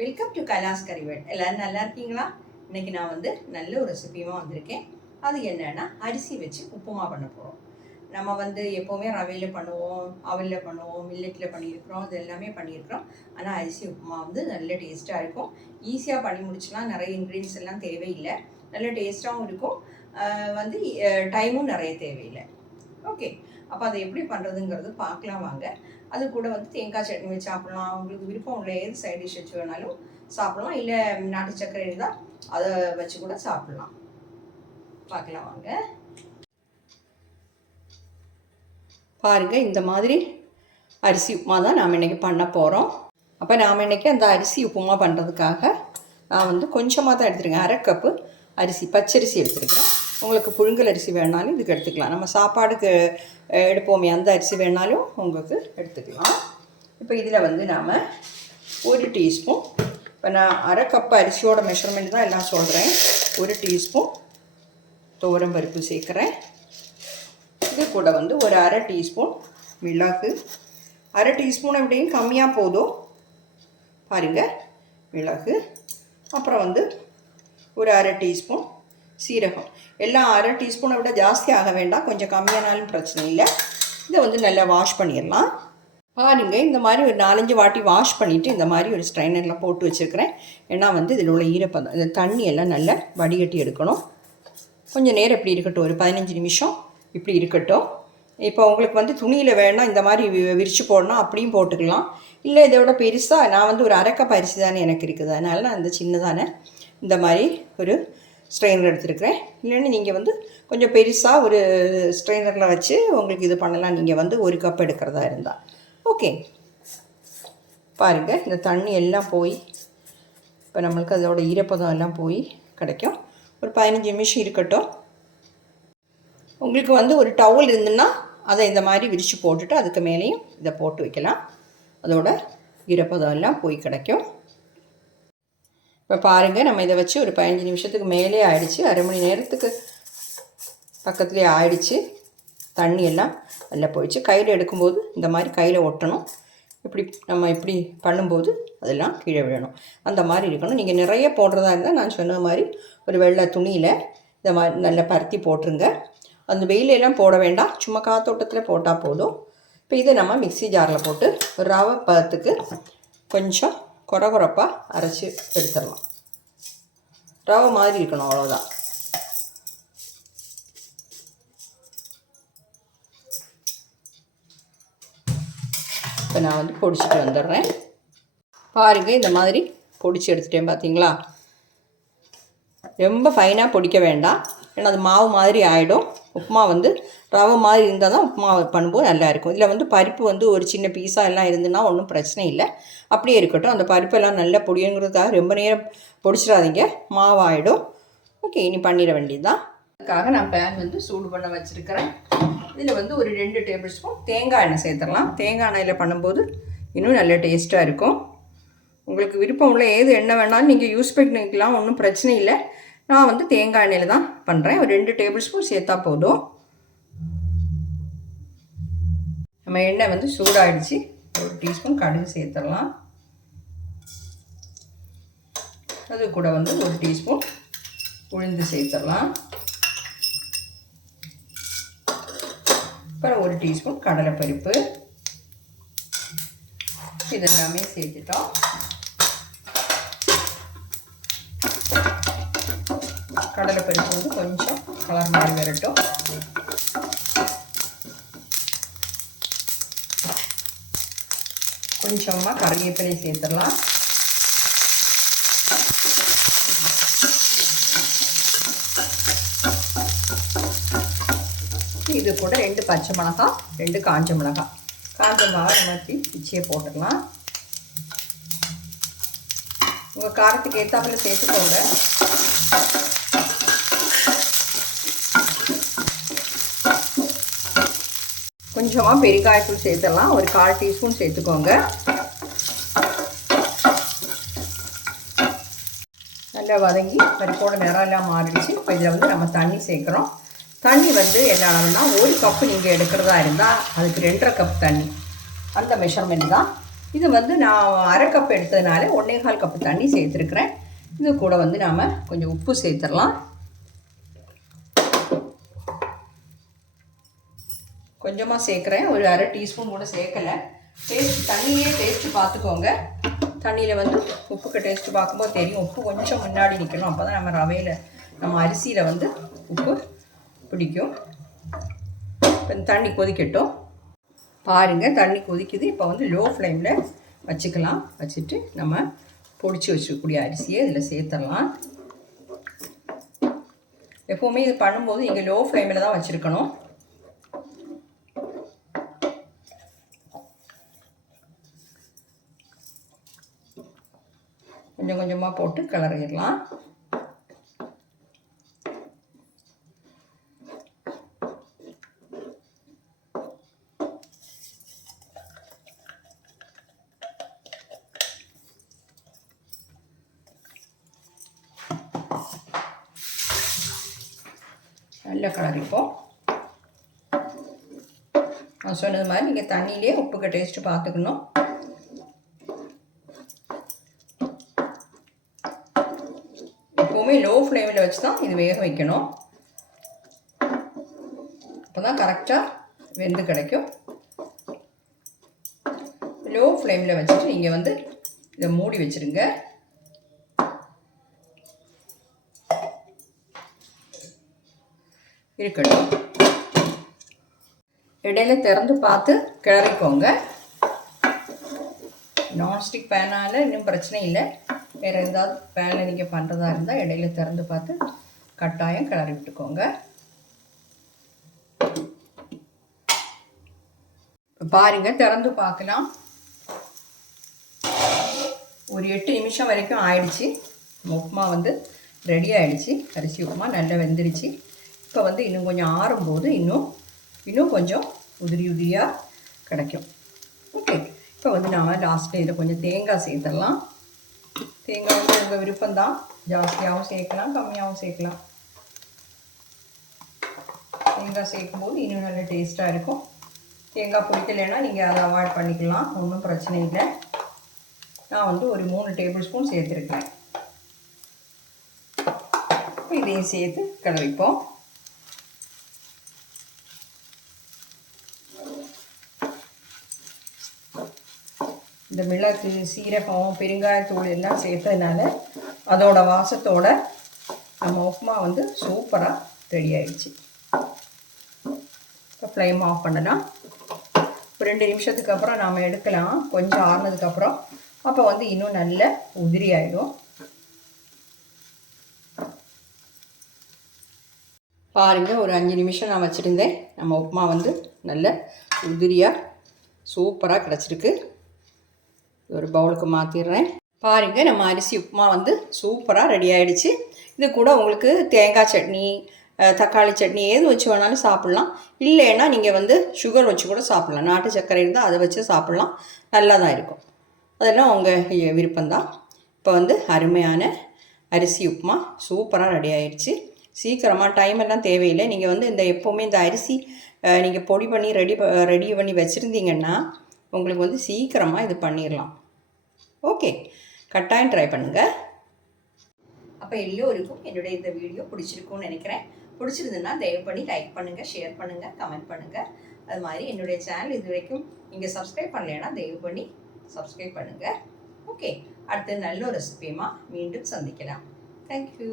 Welcome to Kailash கறிவேட் எல்லோரும் நல்லா இருக்கீங்களா? இன்னைக்கு நான் வந்து நல்ல ஒரு ரெசிபியுமாக வந்திருக்கேன். அது என்னென்னா அரிசி வச்சு உப்புமா பண்ண போகிறோம் நம்ம வந்து எப்போவுமே ரவையில் பண்ணுவோம் அவலில் பண்ணுவோம் மில்லட்டில் பண்ணியிருக்கிறோம் இது எல்லாமே பண்ணியிருக்கிறோம். ஆனால் அரிசி உப்புமா வந்து நல்ல டேஸ்ட்டாக இருக்கும். ஈஸியாக பண்ணி முடிச்சலாம் நிறைய இன்க்ரீடியன்ஸ் எல்லாம் தேவையில்லை. நல்ல டேஸ்ட்டாகவும் இருக்கும். வந்து டைமும் நிறைய தேவையில்லை. ஓகே அப்போ அதை எப்படி பண்ணுறதுங்கிறது பார்க்கலாம் வாங்க. அது கூட வந்து தேங்காய் சட்னி வச்சு சாப்பிடலாம். உங்களுக்கு விருப்பம் உள்ள ஏது சைட் டிஷ் வச்சு வேணாலும் சாப்பிடலாம். இல்லை நாட்டு சர்க்கரை இருந்தால் அதை வச்சு கூட சாப்பிடலாம். பார்க்கலாம் வாங்க. பாருங்க இந்த மாதிரி அரிசி உப்புமா தான் நாம் இன்றைக்கி பண்ண போகிறோம் அப்போ நாம் இன்றைக்கி அந்த அரிசி உப்புமா பண்ணுறதுக்காக நான் வந்து கொஞ்சமாக தான் எடுத்துருக்கேன். அரை கப்பு அரிசி பச்சரிசி எடுத்துருக்கேன் உங்களுக்கு புழுங்கல் அரிசி வேணாலும் இதுக்கு எடுத்துக்கலாம். நம்ம சாப்பாடுக்கு எடுப்போமே அந்த அரிசி வேணாலும் உங்களுக்கு எடுத்துக்கலாம். இப்போ இதில் வந்து நாம் ஒரு டீஸ்பூன் இப்போ நான் அரை கப் அரிசியோட மெஷர்மெண்ட் தான் எல்லாம் சொல்கிறேன் ஒரு டீஸ்பூன் துவரம் பருப்பு சேர்க்குறேன். இது கூட வந்து ஒரு அரை டீஸ்பூன் மிளகு. அரை டீஸ்பூன் எப்படியும் கம்மியாக போதும். பாருங்கள் மிளகு. அப்புறம் வந்து ஒரு அரை டீஸ்பூன் சீரகம். எல்லாம் அரை டீஸ்பூனை விட ஜாஸ்தி ஆக வேண்டாம். கொஞ்சம் கம்மியானாலும் பிரச்சனை இல்லை. இதை வந்து நல்லா வாஷ் பண்ணிடலாம். பாருங்க இந்த மாதிரி ஒரு நாலஞ்சு வாட்டி வாஷ் பண்ணிவிட்டு இந்த மாதிரி ஒரு ஸ்ட்ரைனரில் போட்டு வச்சுருக்கிறேன். ஏன்னா வந்து இதில் உள்ள ஈரப்பதம் இந்த தண்ணி எல்லாம் நல்லா வடிகட்டி எடுக்கணும். கொஞ்சம் நேரம் இப்படி இருக்கட்டும். ஒரு பதினஞ்சு நிமிஷம் இப்படி இருக்கட்டும். இப்போ உங்களுக்கு வந்து துணியில் வேணால் இந்த மாதிரி வி- போடணும். அப்படியும் போட்டுக்கலாம். இல்லை இதோட பெருசாக நான் வந்து ஒரு அரக்க பரிசு தானே எனக்கு இருக்குது. அதனால நான் இந்த சின்னதான இந்த மாதிரி ஒரு ஸ்ட்ரெயினர் எடுத்துருக்கிறேன். இல்லைன்னு நீங்கள் வந்து கொஞ்சம் பெருசாக ஒரு ஸ்ட்ரெயினரில் வச்சு உங்களுக்கு இது பண்ணலாம். நீங்கள் வந்து ஒரு கப் எடுக்கிறதா இருந்தால் ஓகே பாருங்கள் இந்த தண்ணி எல்லாம் போய் இப்போ நம்மளுக்கு அதோட ஈரப்பதம் எல்லாம் போய் கிடைக்கும். ஒரு பதினஞ்சு நிமிஷம் இருக்கட்டும். உங்களுக்கு வந்து ஒரு டவல் இருந்துன்னா அதை இந்த மாதிரி விரித்து போட்டுட்டு அதுக்கு மேலேயும் இதை போட்டு வைக்கலாம். அதோட ஈரப்பதம் எல்லாம் போய் கிடைக்கும். இப்போ பாருங்கள் நம்ம இதை வச்சு ஒரு பதினஞ்சு நிமிஷத்துக்கு மேலே ஆயிடுச்சு. அரை மணி நேரத்துக்கு பக்கத்துலேயே ஆயிடுச்சு. தண்ணி எல்லாம் நல்லா போயிடுச்சு. கையில் எடுக்கும்போது இந்த மாதிரி கையில் ஒட்டணும். இப்படி நம்ம இப்படி பண்ணும்போது அதெல்லாம் கீழே விழணும். அந்த மாதிரி இருக்கணும். நீங்கள் நிறைய போடுறதா இருந்தால் நான் சொன்ன மாதிரி ஒரு வெள்ளை துணியில் இந்த மாதிரி நல்லா பருத்தி போட்டுருங்க. அந்த வெயிலெல்லாம் போட வேண்டாம். சும்மா காத்தோட்டத்தில் போட்டால் போதும். இப்போ இதை நம்ம மிக்ஸி ஜாரில் போட்டு ஒரு ரவை பதத்துக்கு கொஞ்சம் குறை குறைப்பாக அரைச்சி எடுத்துடலாம். ரவை மாதிரி இருக்கணும் அவ்வளோதான் இப்போ நான் வந்து பொடிச்சிட்டு வந்துடுறேன். பாருங்கள் இந்த மாதிரி பொடிச்சு எடுத்துட்டேன் பார்த்தீங்களா ரொம்ப ஃபைனாக பொடிக்க வேண்டாம். ஏன்னா அது மாவு மாதிரி ஆகிடும் உப்புமா வந்து ரவை மாதிரி இருந்தால் தான் உப்புமா பண்ணும்போது நல்லா இருக்கும். இதில் வந்து பருப்பு வந்து ஒரு சின்ன பீஸாக எல்லாம் இருந்துன்னா ஒன்றும் பிரச்சனை இல்லை. அப்படியே இருக்கட்டும். அந்த பருப்பெல்லாம் நல்லா பொடியுங்கிறதுக்காக ரொம்ப நேரம் பொடிச்சிடாதீங்க. மாவாயிடும். ஓகே இனி பண்ணிட வேண்டியது தான் அதுக்காக நான் பேன் வந்து சூடு பண்ண வச்சுருக்கிறேன். இதில் வந்து ஒரு ரெண்டு டேபிள் ஸ்பூன் தேங்காய் எண்ணெய் சேர்த்துடலாம். தேங்காய் எண்ணெயில் பண்ணும்போது இன்னும் நல்ல டேஸ்ட்டாக இருக்கும். உங்களுக்கு விருப்பம் உள்ள ஏது எண்ணெய் வேணாலும் நீங்கள் யூஸ் பண்ணிக்கலாம். ஒன்றும் பிரச்சனை இல்லை. நான் வந்து தேங்காய் எண்ணெயில் தான் பண்ணுறேன் ஒரு ரெண்டு டேபிள் ஸ்பூன் சேர்த்தா போதும். நம்ம எண்ணெய் வந்து சூடாயிடுச்சு. ஒரு டீஸ்பூன் கடுகு சேர்த்துடலாம். அது கூட வந்து ஒரு டீஸ்பூன் உளுந்து சேர்த்துடலாம். அப்புறம் ஒரு டீஸ்பூன் கடலைப்பருப்பு. இதெல்லாமே சேர்த்துட்டோம். கடலைப்பருப்பு வந்து கொஞ்சம் கலர் மாதிரி வரட்டும். கொஞ்சமாக கருவேப்பிலை சேர்த்துடலாம். இது கூட ரெண்டு பச்சை மிளகாய் ரெண்டு காஞ்ச மிளகாய். காஞ்ச மிளகாய் மாற்றி பிச்சியை போட்டுடலாம். உங்கள் காரத்துக்கு ஏற்றாப்புல சேர்த்துக்கோங்க. கொஞ்சமாக பெருங்காயத்தூள் சேர்த்துடலாம். ஒரு கால் டீஸ்பூன் சேர்த்துக்கோங்க. நல்லா வதங்கி பருப்போட நிறம் எல்லாம் மாறிடுச்சு. இப்போ இதில் வந்து நம்ம தண்ணி சேர்க்குறோம். தண்ணி வந்து என்ன அளவுனா ஒரு கப்பு நீங்கள் எடுக்கிறதா இருந்தால் அதுக்கு ரெண்டரை கப் தண்ணி. அந்த மெஷர்மெண்ட் தான். இது வந்து நான் அரை கப் எடுத்ததுனால ஒன்றே கால் கப்பு தண்ணி சேர்த்துருக்குறேன். இது கூட வந்து நாம் கொஞ்சம் உப்பு சேர்த்துடலாம். கொஞ்சமாக சேர்க்குறேன். ஒரு அரை டீஸ்பூன் கூட சேர்க்கலை. டேஸ்ட் தண்ணியே டேஸ்ட்டு பார்த்துக்கோங்க. தண்ணியில் வந்து உப்புக்கு டேஸ்ட்டு பார்க்கும்போது தெரியும். உப்பு கொஞ்சம் முன்னாடி நிற்கணும் அப்போ தான் நம்ம ரவையில் நம்ம அரிசியில் வந்து உப்பு பிடிக்கும். இப்போ தண்ணி கொதிக்கட்டும். பாருங்கள் தண்ணி கொதிக்குது. இப்போ வந்து லோ ஃப்ளேமில் வச்சுக்கலாம். வச்சுட்டு நம்ம பொடிச்சு வச்சுக்கக்கூடிய அரிசியை இதில் சேர்த்துடலாம். எப்போவுமே இது பண்ணும்போது இங்கே லோ ஃப்ளேமில் தான் வச்சுருக்கணும். கொஞ்சம் கொஞ்சமாக போட்டு கிளறிடலாம். நல்ல கிளறிப்போம் நான் சொன்னது மாதிரி நீங்கள் தண்ணியிலே உப்புக்கு டேஸ்ட்டு பார்த்துக்கணும். எப்போவுமே லோ ஃப்ளேமில் வச்சு தான் இது வேக வைக்கணும். அப்போ தான் கரெக்டாக வெந்து கிடைக்கும். லோ ஃப்ளேமில் வச்சுட்டு நீங்கள் வந்து இதை மூடி வச்சுருங்க. இருக்கட்டும். இடையில திறந்து பார்த்து கிளறிக்கோங்க. நான்ஸ்டிக் பேனால் இன்னும் பிரச்சனை இல்லை. வேறு ஏதாவது வேலை நீங்கள் பண்ணுறதா இருந்தால் இடையில திறந்து பார்த்து கட்டாயம் கிளறி விட்டுக்கோங்க. பாருங்க திறந்து பார்க்கலாம். ஒரு எட்டு நிமிஷம் வரைக்கும் ஆயிடுச்சு. உப்புமா வந்து ரெடி ஆயிடுச்சு. அரிசி உப்புமா நல்லா வெந்துடுச்சு இப்போ வந்து இன்னும் கொஞ்சம் ஆறும்போது இன்னும் இன்னும் கொஞ்சம் உதிரி உதிரியாக கிடைக்கும். ஓகே இப்போ வந்து நாம் லாஸ்ட்டில் இதில் கொஞ்சம் தேங்காய் சேர்த்துடலாம். தேங்காய் வந்து உங்கள் விருப்பம்தான். ஜாஸ்தியாகவும் சேர்க்கலாம் கம்மியாகவும் சேர்க்கலாம். தேங்காய் சேர்க்கும்போது இன்னும் நல்ல டேஸ்ட்டாக இருக்கும். தேங்காய் பிடிக்கலைன்னா நீங்கள் அதை அவாய்ட் பண்ணிக்கலாம். ஒன்றும் பிரச்சனை இல்லை. நான் வந்து ஒரு மூணு டேபிள் ஸ்பூன் சேர்த்துருக்கேன் இதையும் சேர்த்து கிளறிப்போம் இந்த மிளகு சீரகம் பெருங்காயத்தூள் எல்லாம் சேர்த்ததுனால அதோட வாசத்தோட நம்ம உப்புமா வந்து சூப்பராக ரெடி ஆயிடுச்சு. இப்போ ஃப்ளேம் ஆஃப் பண்ணலாம். ஒரு ரெண்டு நிமிஷத்துக்கு அப்புறம் நாம் எடுக்கலாம். கொஞ்சம் ஆறுனதுக்கப்புறம் அப்போ வந்து இன்னும் நல்ல உதிரி ஆகிடும் பாருங்கள் ஒரு அஞ்சு நிமிஷம் நான் வச்சுருந்தேன். நம்ம உப்புமா வந்து நல்ல உதிரியாக சூப்பராக கிடச்சிருக்கு. ஒரு பவுலுக்கு மாற்றிடுறேன் பாருங்கள் நம்ம அரிசி உப்புமா வந்து சூப்பராக ரெடி ஆகிடுச்சு இது கூட உங்களுக்கு தேங்காய் சட்னி தக்காளி சட்னி எது வச்சு வேணாலும் சாப்பிட்லாம். இல்லைன்னா நீங்கள் வந்து சுகர் வச்சு கூட சாப்பிட்லாம். நாட்டு சர்க்கரை இருந்தால் அதை வச்சு சாப்பிட்லாம். நல்லா தான் இருக்கும். அதெல்லாம் உங்கள் விருப்பம்தான். இப்போ வந்து அருமையான அரிசி உப்புமா சூப்பராக ரெடி ஆயிடுச்சு. சீக்கிரமாக டைம் எல்லாம் தேவையில்லை. நீங்கள் வந்து இந்த எப்போவுமே இந்த அரிசி நீங்கள் பொடி பண்ணி ரெடி ரெடி பண்ணி வச்சுருந்தீங்கன்னா உங்களுக்கு வந்து சீக்கிரமாக இது பண்ணிடலாம். ஓகே கட்டாயம் ட்ரை பண்ணுங்கள் அப்போ எல்லோருக்கும் என்னுடைய இந்த வீடியோ பிடிச்சிருக்கும்னு நினைக்கிறேன். பிடிச்சிருந்துன்னா தயவு பண்ணி லைக் பண்ணுங்கள் ஷேர் பண்ணுங்கள் கமெண்ட் பண்ணுங்கள் அது மாதிரி என்னுடைய சேனல் இது வரைக்கும் நீங்கள் சப்ஸ்கிரைப் பண்ணலைன்னா தயவு பண்ணி சப்ஸ்கிரைப் பண்ணுங்கள் ஓகே அடுத்து நல்ல ஒரு ரெசிபியுமா மீண்டும் சந்திக்கலாம். தேங்க்யூ